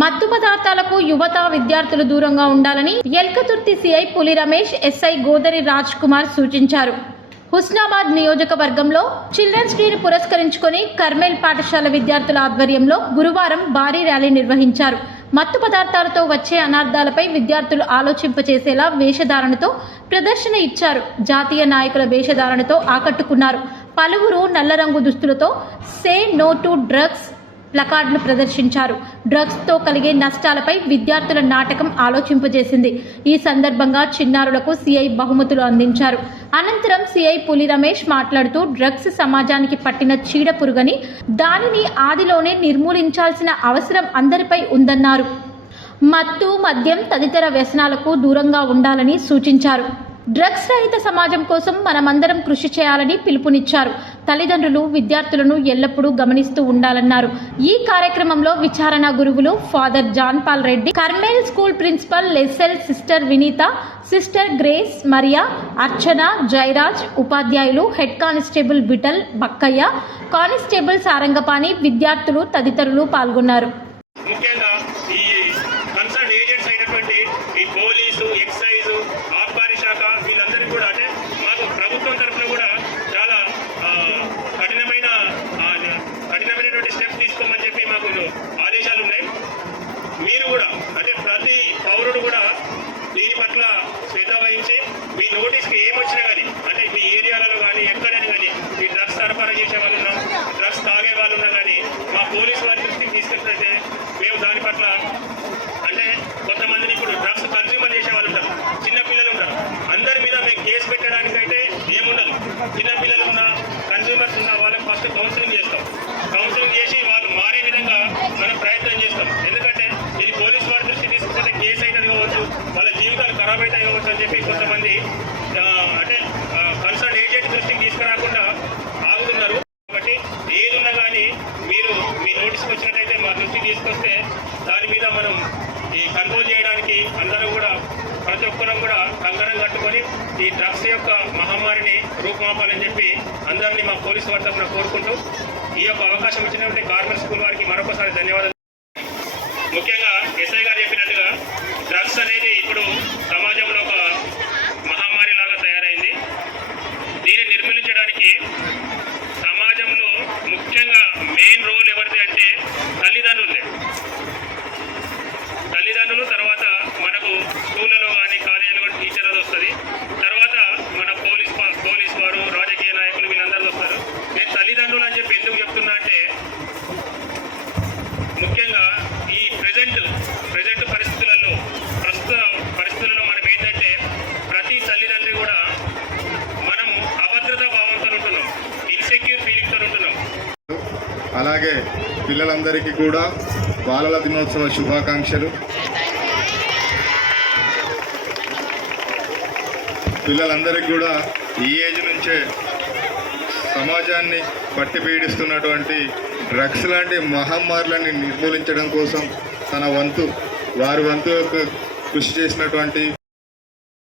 మత్తు పదార్థాలకు యువత విద్యార్థులు దూరంగా ఉండాలని ఎల్కతుర్తి సిఐ పులి రమేష్, ఎస్ఐ గోదరి రాజ్ కుమార్ సూచించారు. హుస్నాబాద్ నియోజకవర్గంలో చిల్డ్రన్స్ డేని పురస్కరించుకొని కర్మేల్ పాఠశాల విద్యార్థుల ఆధ్వర్యంలో గురువారం భారీ ర్యాలీ నిర్వహించారు. మత్తు పదార్థాలతో వచ్చే అనార్థాలపై విద్యార్థులు ఆలోచింపచేసేలా వేషధారణతో ప్రదర్శన ఇచ్చారు. జాతీయ నాయకుల వేషధారణతో ఆకట్టుకున్నారు. పలువురు నల్ల రంగు దుస్తులతో సే నో టు డ్రగ్స్ ప్లకార్డులు ప్రదర్శించారు. డ్రగ్స్తో కలిగే నష్టాలపై విద్యార్థుల నాటకం ఆలోచింపజేసింది. ఈ సందర్భంగా చిన్నారులకు సిఐ బహుమతులు అందించారు. అనంతరం సిఐ పులి రమేష్ మాట్లాడుతూ డ్రగ్స్ సమాజానికి పట్టిన చీడ పురుగని, దానిని ఆదిలోనే నిర్మూలించాల్సిన అవసరం అందరిపై ఉందన్నారు. మత్తు, మద్యం తదితర వ్యసనాలకు దూరంగా ఉండాలని సూచించారు. డ్రగ్స్ రహిత సమాజం కోసం మనమందరం కృషి చేయాలని పిలుపునిచ్చారు. తల్లిదండ్రులు విద్యార్థులను ఎల్లప్పుడూ గమనిస్తూ ఉండాలన్నారు. ఈ కార్యక్రమంలో విచారణ గురువులు Father John Paul Reddy, Carmel school principal లెసెల్ sister Vineetha, sister Grace, Maria, Archana, Jayaraj, ఉపాధ్యాయులు, head constable Vittal, Bakkaiah, constable Sarangapani, విద్యార్థులు తదితరులు పాల్గొన్నారు. ఆదేశాలు ఉన్నాయి. మీరు కూడా అంటే ప్రతి పౌరుడు కూడా దీని పట్ల శ్రద్ధ వహించి మీ నోటీస్కి ఏమొచ్చినా కానీ అంటే మీ ఏరియాలలో కానీ ఎక్కడైనా కానీ ఈ డ్రగ్స్ సరఫరా చేసే వాళ్ళు ఉన్నా, డ్రగ్స్ తాగే వాళ్ళు ఉన్నా కానీ మా పోలీసు వారి దృష్టికి తీసుకెళ్తుంటే మేము దాని పట్ల అంటే కొంతమందిని ఇప్పుడు డ్రగ్స్ కన్స్యూమర్ చేసే వాళ్ళు ఉంటారు, చిన్నపిల్లలు ఉంటారు. అందరి మీద మేము కేసు పెట్టడానికైతే ఏముండదు. చిన్నపిల్లలు ఉన్నా, కన్స్యూమర్స్ ఉన్నా వాళ్ళకి ఫస్ట్ కౌన్సిలింగ్ చేస్తాం. కౌన్సిలింగ్ చేసి వాళ్ళు మారే విధంగా మనం ప్రయత్నం చేస్తాం. ఎందుకంటే ఇది పోలీసు వారి దృష్టి తీసుకుంటే కేసు అయితే కావచ్చు, వాళ్ళ జీవితాలు ఖరాబ్ అయితే కావచ్చు అని చెప్పి కొంతమంది అంటే కన్సర్న్ ఏజెంట్ దృష్టికి తీసుకురాకుండా ఆగుతున్నారు. కాబట్టి ఏదున్నా కానీ మీరు మీ నోటీస్కి వచ్చినట్టయితే మా దృష్టికి తీసుకొస్తే దాని మీద మనం ఈ కంట్రోల్ చేయడానికి అందరం కూడా ప్రతి ఒక్కరం కూడా కంకణం కట్టుకొని ఈ డ్రగ్స్ యొక్క మహమ్మారిని రూపుమాపాలని చెప్పి అందరినీ మా పోలీసు వారి తరఫున కోరుకుంటూ ఈ యొక్క అవకాశం ఇచ్చినటువంటి కార్మల్ స్కూల్ వారికి మరొకసారి ధన్యవాదాలు. ముఖ్యంగా ఎస్ఐ గారు చెప్పినట్టుగా డ్రగ్స్ అనేది ఇప్పుడు సమాజంలో ఒక మహమ్మారి లాగా తయారైంది. దీన్ని నిర్మూలించడానికి సమాజంలో ముఖ్యంగా మెయిన్ రోల్ ఎవరిది అంటే తల్లిదండ్రులే. తల్లిదండ్రులు, తర్వాత మనకు స్కూళ్ళలో కానీ కాలేజీలో కానీ టీచర్లు వస్తుంది, తర్వాత మన పోలీస్ వారు, రాజకీయ నాయకులు వీళ్ళందరూ వస్తారు. నేను తల్లిదండ్రులు అని చెప్పి ఎందుకు చెప్తున్నా అంటే ముఖ్యంగా ఈ ప్రజెంట్ పరిస్థితులలో మనం ఏంటంటే ప్రతి తల్లిదండ్రి కూడా మనం అభద్రతా భావంతో ఉంటున్నాం, ఇన్సెక్యూర్ ఫీలింగ్తో ఉంటున్నాం. అలాగే పిల్లలందరికీ కూడా బాలల దినోత్సవ శుభాకాంక్షలు. పిల్లలందరికీ కూడా ఈ ఏజ్ నుంచే సమాజాన్ని పట్టి పీడిస్తున్నటువంటి డ్రగ్స్ లాంటి మహమ్మారులని నిర్మూలించడం కోసం వారి వంతు కృషి చేసినటువంటి